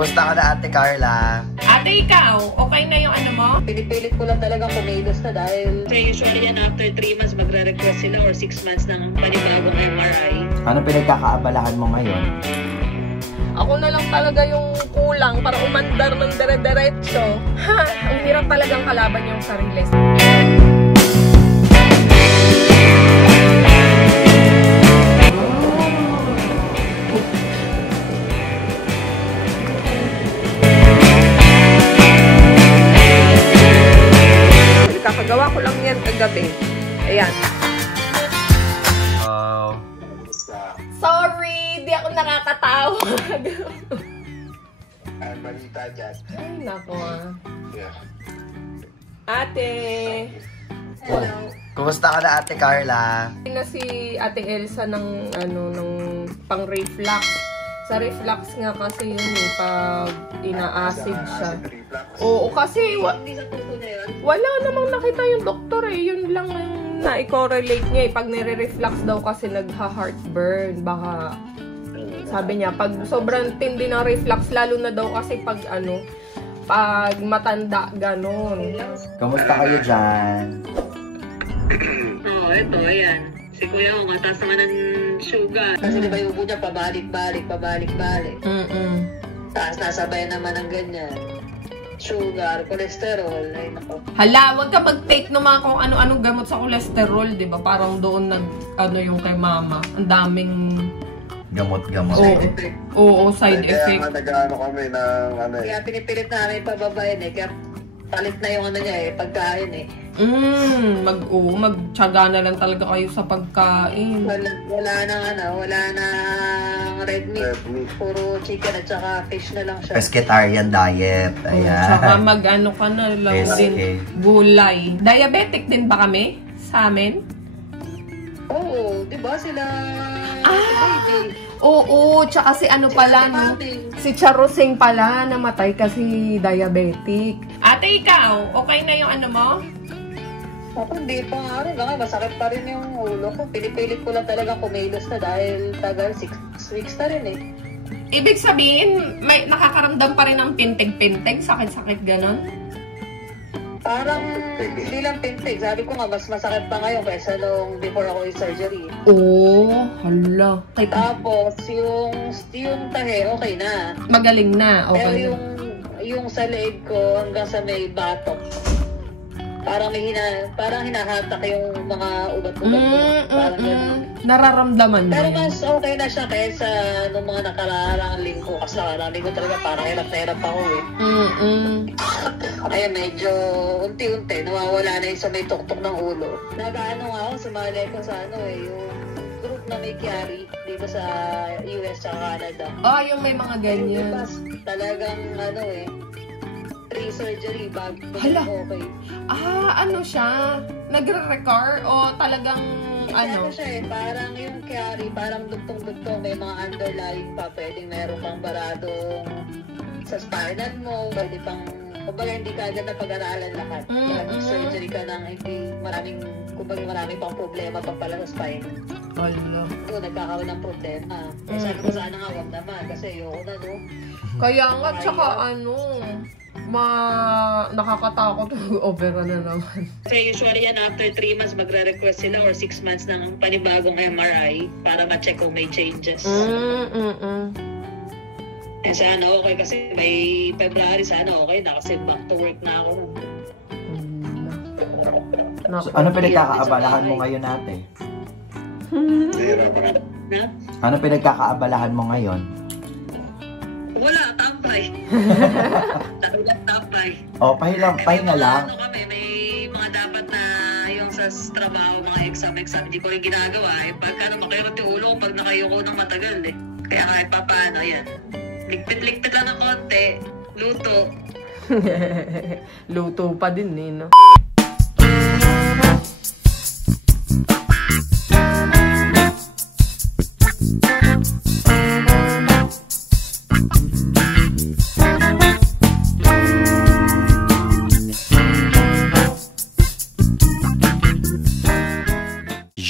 Kumusta ka na, Ate Carla? Ate, ikaw, okay na yung ano mo? Pinipilit ko lang talagang kumilos na dahil usually yan after 3 months magre-request sila or 6 months ng panibagong MRI. Ano pinagkakaabalahan mo ngayon? Ako na lang talaga yung kulang para umandar ng dire-diretso. Ha! Ang hirap talagang kalaban yung sarili. Kakagawa ko lang yan kagabi. Ayan. Sorry, di ako nakakatawag. Ang balita dyan. Ay, nako ah. Yeah. Ate. Hello. Kumusta ka na, Ate Carla? Na si Ate Elsa ng pang-reflux. Sa reflux nga kasi yun eh, pag ina-acid siya. Oo, kasi wala namang nakita yung doktor eh. Yun lang yung na-correlate niya eh. Pag nire-reflux daw kasi nagha-heartburn. Baka, sabi niya, pag sobrang tindi ng reflux, lalo na daw kasi pag pag matanda, ganon. Kamusta kayo dyan? Oo, ito, ayan. Si Kuya ko, mataas naman ng sugar. Kasi diba yung ubo niya, pabalik-balik. Tapos nasabay naman ng ganyan. Sugar, cholesterol, ay nako. Hala, wag ka mag-take naman kung ano-anong gamot sa cholesterol, di ba? Parang doon yung kay mama. Ang daming gamot-gamot. Oo, side effect. Kaya nag-ano kami ng Kaya pinipilit namin pababayin eh. Kaya palit na yung niya eh, pagkain eh. Magtyaga na lang talaga kayo sa pagkain. Wala nang red meat. Puro chicken at saka fish na lang siya. Pescatarian diet. Ayan. Tsaka mag-ano ka na lang din. Gulay. Diabetic din ba kami? Sa amin? Oo, di ba sila baby? Oo, tsaka si pala, no? Si Charosing pala, namatay kasi diabetic. Ate, ikaw, okay na yung mo? Ako, hindi pa nga rin. Masakit pa rin yung ulo ko. Pinipilit ko lang talaga kumilos na dahil tagal 6 weeks na rin eh. Ibig sabihin, may nakakaramdam pa rin ng pintig-pintig, sakit-sakit ganon? Parang hindi lang pintig. Sabi ko nga, mas masakit pa ngayon kaysa nung before ako yung surgery. Oo, hala. Tapos, yung tahe, okay na. Magaling na, okay. Pero yung sa leg ko hanggang sa may batok, parang hinahatak yung mga ugat-ugat ko. Parang ganun. Nararamdaman mo. Pero mas okay na siya kaysa nung mga nakararang linggo. Kasi nakararang linggo talaga parang hirap na hirap ako eh. Ayun, medyo unti-unti nawawala na yung sa may tuktok ng ulo. Nag-ano nga ako, sumali ko sa yung group na may Chiari dito sa US at Canada. Yung may mga ganyan. Yung talagang pre-surgery bago okay. Ano siya? Nagre-record o talagang Ano siya parang yung Chiari, parang dugtong-dugtong, may mga underlying pa, pwedeng meron pang baradong sa spinal mo, pwede pang, kumbaga hindi ka agad na pag-aralan lahat. Surgery ka ng maraming pang problema pa pala sa spine. Doon, nagkakaroon ng problema. Sabi ko sana nga, wag naman, kasi ayoko na, no? Kaya nga, tsaka nakakatakot opera na naman. Kasi usually yan after 3 months magre-request sila or 6 months ng panibagong MRI para ma-check kung may changes. Sana okay kasi may February, sana okay na kasi back to work na ako. Ano pinagkakaabalahan mo ngayon, Ate? Ano pinagkakaabalahan mo ngayon? Wala, tambay. Talagang tambay. Pahinga lang. May mga dapat na yung sa trabaho, mga exam, hindi ko rin ginagawa. Pagka makirot yung ulo ko pag nakayuko ng matagal eh. Kaya kahit paano, yan. Ligpit-ligpit lang ng konti, luto. Luto pa din eh, no?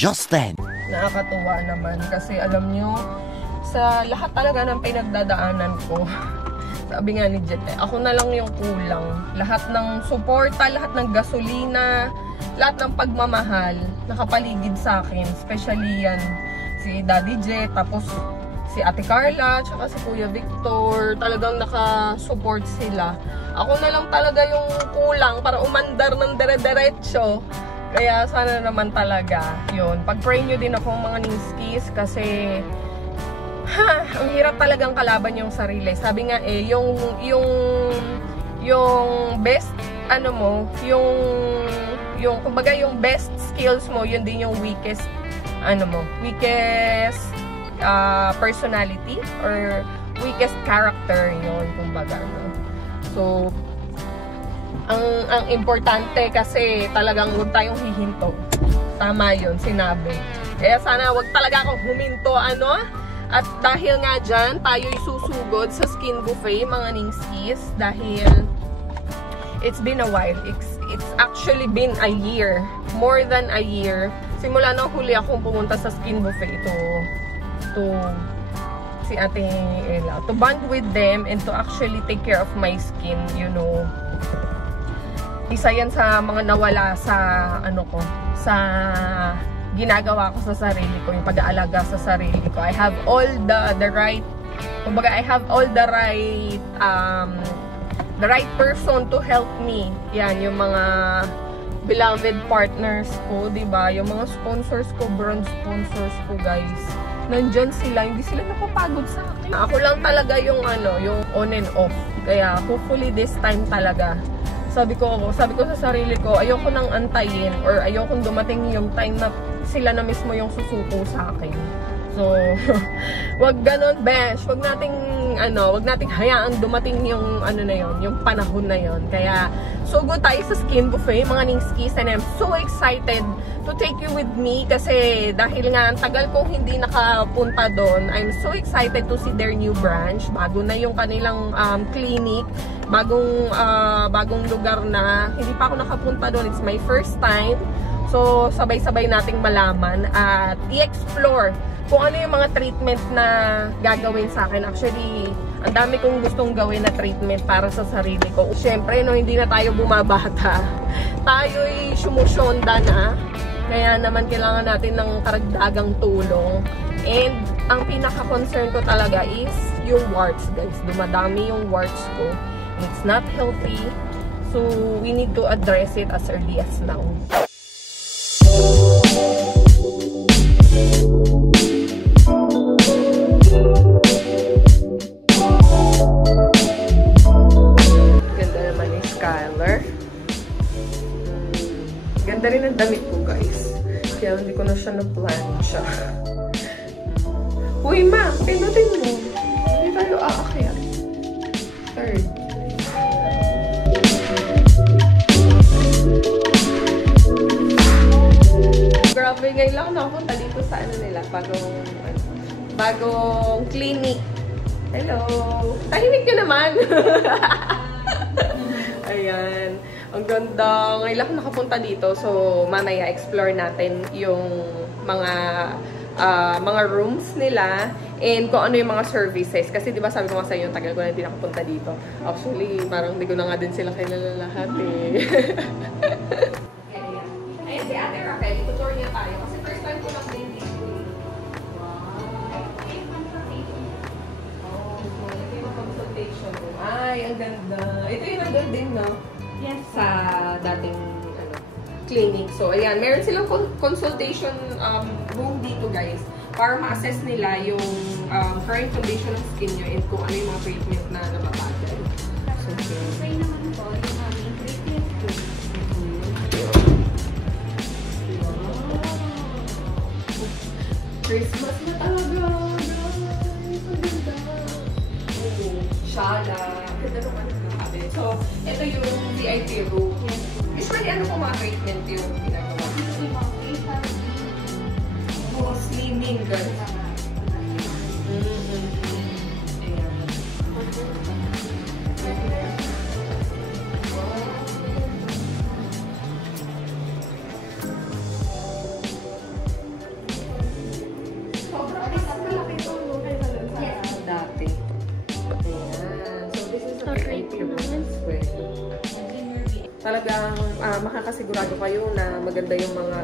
Just then. Nakakatuwa naman kasi alam nyo, sa lahat talaga ng pinagdadaanan ko, Sabi nga ni Jet, ako na lang yung kulang. Lahat ng suporta, lahat ng gasolina, lahat ng pagmamahal, nakapaligid sa akin. Especially yan, si Daddy Jet, tapos si Ate Carla, tsaka si Kuya Victor. Talagang nakasupport sila. Ako na lang talaga yung kulang para umandar ng dire-diretso. Kaya sana naman talaga, yun. Pag-pray nyo din ako mga Ningskis kasi ang hirap talagang kalaban yung sarili. Sabi nga yung best kumbaga yung best skills mo, yun din yung weakest personality or weakest character yun, kumbaga, no? So ang importante kasi talagang huwag tayong hihinto. Tama yun, sinabi. Kaya sana huwag talaga akong huminto, At dahil nga dyan, tayo'y susugod sa skin buffet, mga Ningskis, dahil it's been a while. It's actually been a year. More than a year. Simula nang huli akong pumunta sa skin buffet to si Ate Ella. To bond with them and to actually take care of my skin, you know. Isa yan sa mga nawala sa, sa ginagawa ko sa sarili ko, yung pag-aalaga sa sarili ko. I have all the right, kumbaga, I have all the right person to help me. Yan, yung mga beloved partners ko, diba? Yung mga sponsors ko, brand sponsors ko, guys. Nandyan sila, hindi sila napapagod sa akin. Ako lang talaga yung yung on and off. Kaya hopefully this time talaga, sabi ko sa sarili ko, ayoko nang antayin or ayokong dumating yung time na sila na mismo yung susuko sa akin. So, wag ganon, besh. Wag nating hayaang dumating yung yung panahon na yon. Kaya, sugod tayo sa skin buffet, mga Ningskis, and I'm so excited to take you with me kasi dahil nga tagal kong hindi nakapunta doon. I'm so excited to see their new branch. Bago na yung kanilang clinic, bagong lugar na. Hindi pa ako nakapunta doon. It's my first time. So, sabay-sabay nating malaman at i-explore kung ano yung mga treatment na gagawin sa akin. Actually, ang dami kong gustong gawin na treatment para sa sarili ko. Siyempre, hindi na tayo bumabata. Tayo'y sumusyonda na. Kaya naman kailangan natin ng karagdagang tulong. And, ang pinaka-concern ko talaga is yung warts, guys. Dumadami yung warts ko. It's not healthy. So, we need to address it as early as now. Ganda naman ni Skylar. Ganda rin ang damit ko, guys. Kaya hindi ko na siya na-plancha. Uy, ma! Pinutin mo. Hindi tayo aakyat. Third. Grabe, ngayon lang nakapunta dito sa nila, bagong clinic. Hello! Tahimik nyo naman! Ayan. Ang ganda. Ngayon lang nakapunta dito. So, mamaya explore natin yung mga rooms nila and kung ano yung mga services. Kasi diba sabi ko nga sa'yo, tagal ko na hindi nakapunta dito. Actually, parang hindi ko na nga din sila kilala lahat eh. Ayan si Ate Raquel, tutor niya tayo. Kasi first time ko lang din dito. Wow! Oh, ito yung consultation room. Ay, ang ganda. Ito yung nandun din, no? Yes. Sa dating clinic. So, ayan. Meron silang consultation room dito, guys. Para ma-assess nila yung current condition ng skin nyo and kung ano yung mga treatment na nababagay. So, okay naman po yung aming treatment room. Christmas na talaga, guys. Ang ganda. Oo. Shala. Ganda naman natin. So, ito yung VIP room. Usually, ano po mga treatment yung ginagawa? Oh, slimming, guys. talagang makakasigurado kayo na maganda yung mga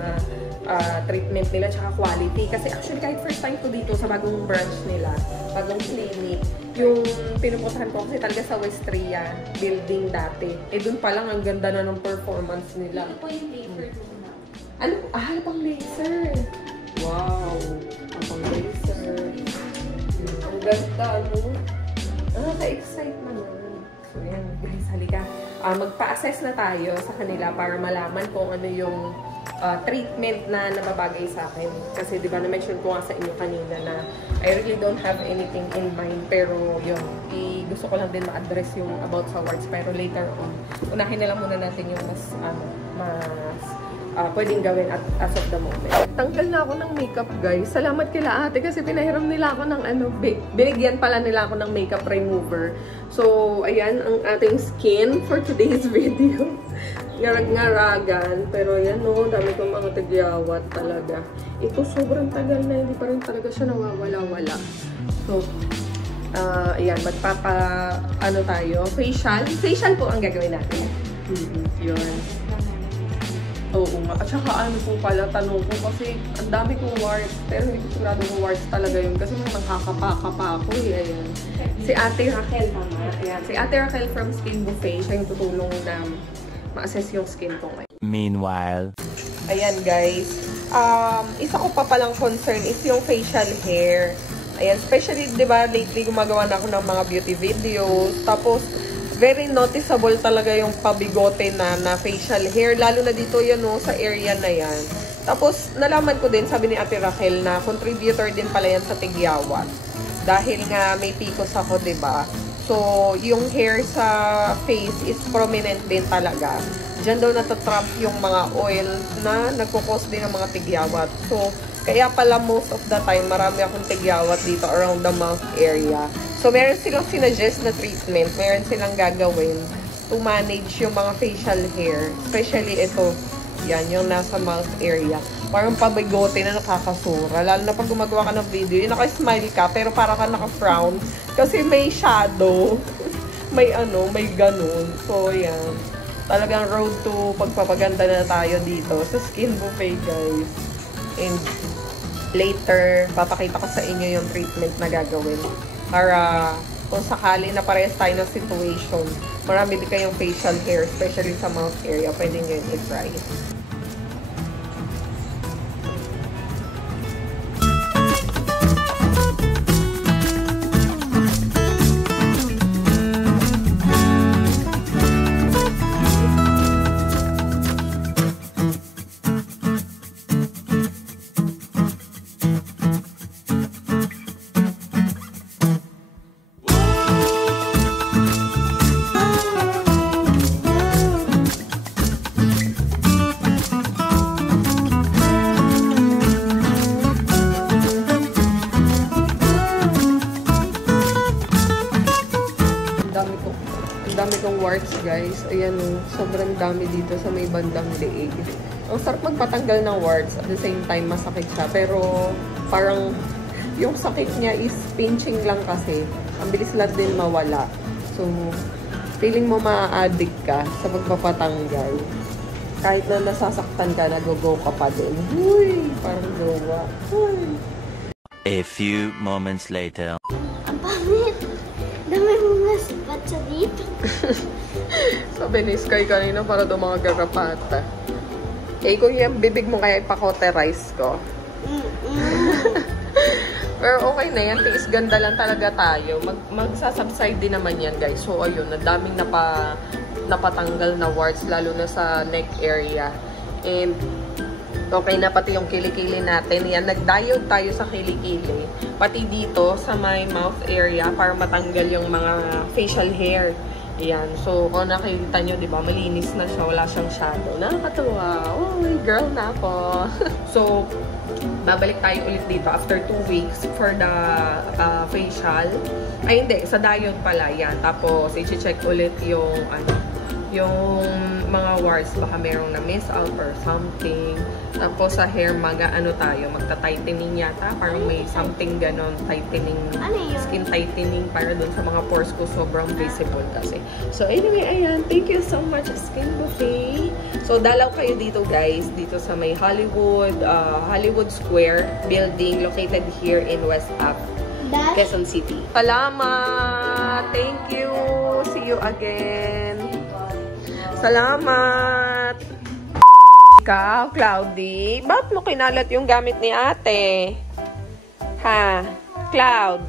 treatment nila tsaka quality. Kasi actually kahit first time ko dito sa bagong branch nila, bagong clinic, yung pinupuntahan ko kasi talaga sa Westria building dati. Eh dun pa lang ang ganda na ng performance nila. Ito po yung laser na. Ano? Pang laser. Wow. Pang laser. Ang ganda, ano? Ka-excite naman. So yan, bilis halika. Magpa-assess na tayo sa kanila para malaman kung ano yung treatment na nababagay sa akin. Kasi di ba na-mention ko nga sa inyo kanina na I really don't have anything in mind. Pero yun, gusto ko lang din ma-address yung about sa warts. Pero later on, unahin na lang muna natin yung mas pwedeng gawin as of the moment. Tanggal na ako ng makeup, guys. Salamat kila ate kasi pinahiram nila ako ng binigyan pala nila ako ng makeup remover. So, ayan ang ating skin for today's video. Ngarag-ngaragan. Pero ayan o, dami kong mga tagyawat talaga. Ito sobrang tagal na, hindi pa rin talaga siya nawawala-wala. So, ayan, tayo. Facial po ang gagawin natin. Yun. Oo nga. At saka ano po pala, tanong ko kasi ang dami kong warts. Pero hindi ko sigurado kong warts talaga yun. Kasi nakakapa ako eh. Ayan. Si Ate Raquel, tama. Ayan. Si Ate Raquel from Skin Buffet. Siya yung tutulong na ma-assess yung skin ko ngayon. Meanwhile. Ayan guys. Isa ko pa palang concern is yung facial hair. Ayan. Especially, di ba, lately gumagawa na ako ng mga beauty videos. Tapos, very noticeable talaga yung pabigote na facial hair. Lalo na dito yan o, sa area na yan. Tapos, nalaman ko din, sabi ni Ate Raquel, na contributor din pala yan sa tigyawat. Dahil nga may picos ako, diba? So, yung hair sa face is prominent din talaga. Diyan daw natatrap yung mga oil na nagkukos din ng mga tigyawat. So, kaya pala most of the time, marami akong tigyawat dito around the mouth area. So, meron silang sinuggest na treatment. Meron silang gagawin to manage yung mga facial hair. Especially ito. Yan, yung nasa mouth area. Parang pabigote na nakakasura. Lalo na pag gumagawa ka ng video, yung naka-smile ka, pero parang ka naka-frown. Kasi may shadow. may ganun. So, yan. Talagang road to pagpapaganda na tayo dito sa Skin Buffet, guys. And later, papakita ko sa inyo yung treatment na gagawin. Para kung sakali na parehas tayo ng situation, marami din kayong facial hair, especially sa mouth area, pwede nyo yun i-try. Guys, ayan o, sobrang dami dito sa may bandang leeg. Ang sarap magpatanggal ng warts, at the same time masakit siya, pero parang yung sakit niya is pinching lang kasi. Ang bilis lang din mawala. So, feeling mo ma-addict ka sa pagpapatanggal. Kahit na nasasaktan ka, nag-go ka pa din. Uy, parang gawa. Uy. A few moments later. Ang pangit! Dami mga batsa dito. Sabi ni Sky kanina para daw mga garapata. Eh, kung yung bibig mo kaya ipa-cauterize ko. Pero okay na yan. Tiis ganda lang talaga tayo. Magsasubside din naman yan, guys. So, ayun. Ang daming napatanggal na warts, lalo na sa neck area. And, okay na pati yung kilikili natin. Yan, nag-diode tayo sa kilikili. Pati dito sa my mouth area para matanggal yung mga facial hair. Ayan. So, kung nakikita nyo, di ba, malinis na siya. Wala siyang shadow. Nakakatuwa. Oh, girl na ako. So, babalik tayo ulit dito after 2 weeks for the facial. Ay, hindi. Sa diode pala. Yan. Tapos, i-check ulit yung, yung mga warts, baka merong na-miss out or something. Tapos sa hair, magta-tightening yata. Parang may something ganon, tightening, skin tightening para dun sa mga pores ko. Sobrang visible kasi. So anyway, ayan. Thank you so much, Skin Buffet. So dalaw kayo dito guys, dito sa may Hollywood Square building located here in West Ave, Quezon City. Salamat! Thank you! See you again! Salamat! Ikaw, Cloudy, ba't mo kinalat yung gamit ni ate? Ha? Cloud?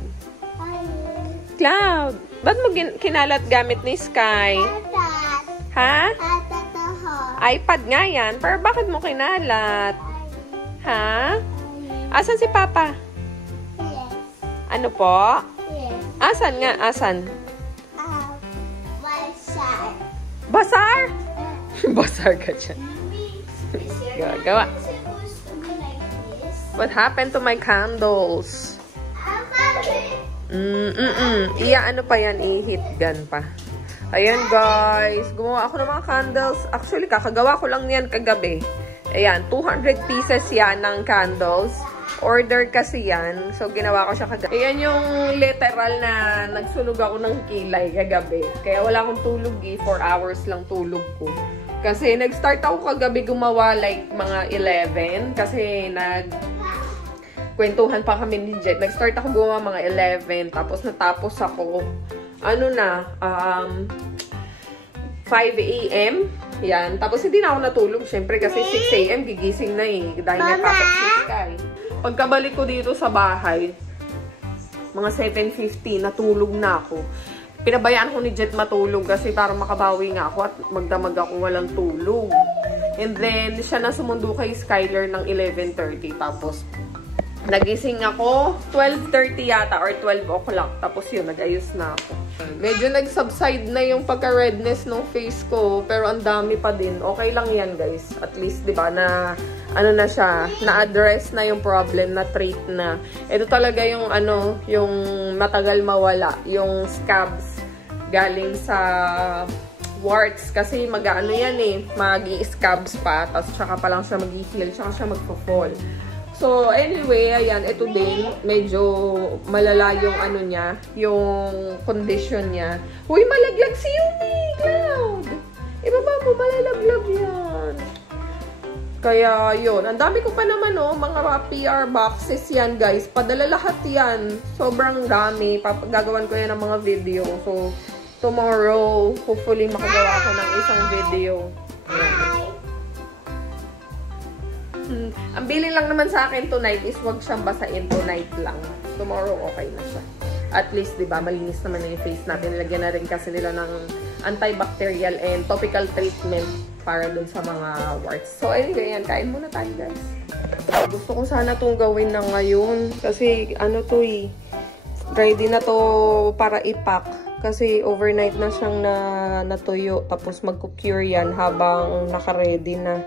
Cloud, ba't mo kinalat gamit ni Sky? Ha? iPad nga yan, pero bakit mo kinalat? Ha? Asan si Papa? Ano po? Asan nga? Asan? Basar? Basar ka dyan. Gawa. What happened to my candles? Iya, ano pa yan? I-heat gun pa. Ayan, guys. Gumawa ako ng mga candles. Actually, kakagawa ko lang yan kagabi. Ayan, 200 pieces yan ng candles. Order kasi yan. So, ginawa ko siya kagabi. Ayan yung literal na nagsunog ako ng kilay kagabi. Kaya wala akong tulog 4 hours lang tulog ko. Kasi nag-start ako kagabi gumawa like mga 11. Kasi kwentuhan pa kami ni Jet. Nag-start ako gumawa mga 11. Tapos natapos ako, 5 a.m. Yan. Tapos hindi na ako natulog. Syempre kasi 6 a.m. gigising na eh. Dahil nagpapag-6 ka eh. Pagkabalik ko dito sa bahay, mga 7:50, natulog na ako. Pinabayaan ko ni Jet matulog kasi para makabawi nga ako at magdamag ako walang tulog. And then, siya na sumundo kay Skyler ng 11:30. Tapos, nagising ako 12:30 yata or 12 o'clock. Tapos yun, nag-ayos na ako. Medyo nag-subside na yung pagka-redness ng face ko. Pero ang dami pa din. Okay lang yan, guys. At least, di ba, na na siya, na-address na yung problem, na-treat na. Ito talaga yung yung matagal mawala. Yung scabs galing sa warts. Kasi mag-ano yan eh, mag-i-scabs pa. Tapos tsaka pa lang siya mag-i-heal. Tsaka siya mag-fall. So, anyway, ayan, ito din, medyo malala yung niya, yung condition niya. Uy, malaglag si Yumi, Cloud! Ibaba mo, malalaglag yan. Kaya, yun. Ang dami ko pa naman, mga PR boxes yan, guys. Padala lahat yan. Sobrang dami. Gagawan ko yan ng mga video. So, tomorrow, hopefully, makagawa ako ng isang video. Ang bilin lang naman sa akin tonight is wag siyang basain tonight lang. Tomorrow, okay na siya. At least, diba, malinis naman na yung face natin. Nilagyan na rin kasi nila ng antibacterial and topical treatment para dun sa mga warts. So, anyway, yan. Kain muna tayo, guys. Gusto ko sana itong gawin na ngayon. Kasi, ready na to para ipack. Kasi, overnight na siyang natuyo. Tapos, mag-cure yan habang naka-ready na.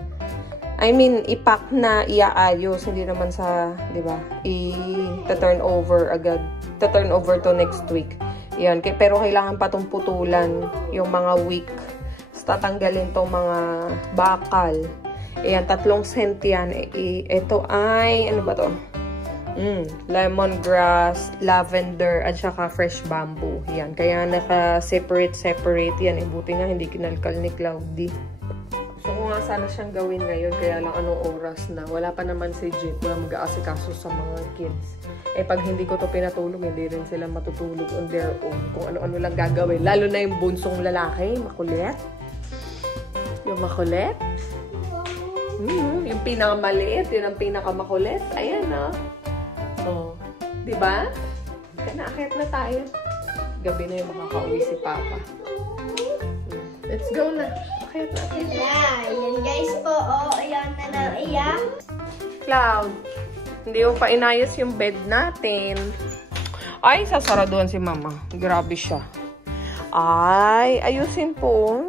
I mean, ipack na iaayos. Hindi naman sa, di ba, i-turn over agad. I-turn over to next week. Yan. Pero kailangan pa itong putulan yung mga week. Tatanggalin tong mga bakal. Ayan, 3 cent yan. Ito ay, ano ba to? Lemongrass, lavender, at saka fresh bamboo. Yan, kaya naka-separate yan. Buti nga, hindi kinalkal ni Cloudy. So, kung nga sana siyang gawin ngayon, kaya lang anong oras na. Wala pa naman si Jit. Wala mag-aasikaso sa mga kids. Pag hindi ko to pinatulog, hindi rin sila matutulog on their own. Kung ano-ano lang gagawin. Lalo na yung bunsong lalaki, makulit. Yung makulit. Yung pinakamaliit, yun ang pinakamakulit. Ayan, Oh. Diba? Kanaakit na tayo. Gabi na yung makakauwi si Papa. Let's go na. Akit na. Yan guys po. Ayan na lang. Ayan. Cloud. Hindi mo pa inayos yung bed natin. Ay, sasaraduhan si Mama. Grabe siya. Ay, ayusin po.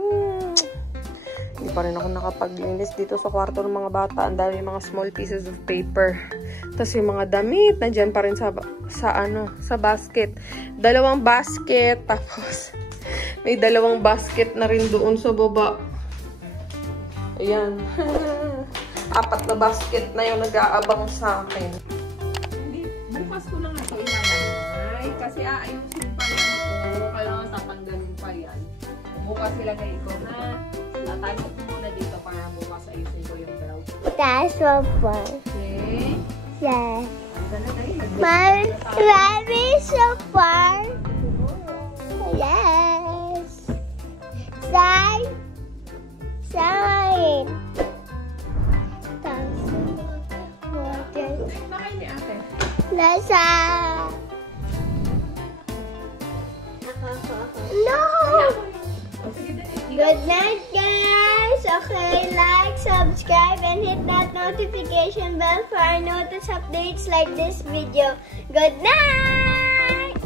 Hindi pa rin ako nakapaglinis dito sa kwarto ng mga bata. Ang dami mga small pieces of paper. Tapos yung mga damit, nandyan pa rin sa basket. 2 basket. Tapos, May dalawang basket na rin doon sa baba. Ayan. 4 na basket na yung nag-aabang sa akin. Hindi, bukas ko lang ito ilalagay. Kasi aayusin pa yan ko. Kailangan tatanggalin pa yan. Bukas ilagay ko na. Natagok ko muna dito para bukas ayusin ko yung belt. That's so fun. Okay. Yes. Mommy is so fun. Yes. Sign. Sign. Bakit ni ate? Nasa. No. Good night, guys. Okay, like, subscribe, and hit that notification bell for our notice updates like this video. Good night.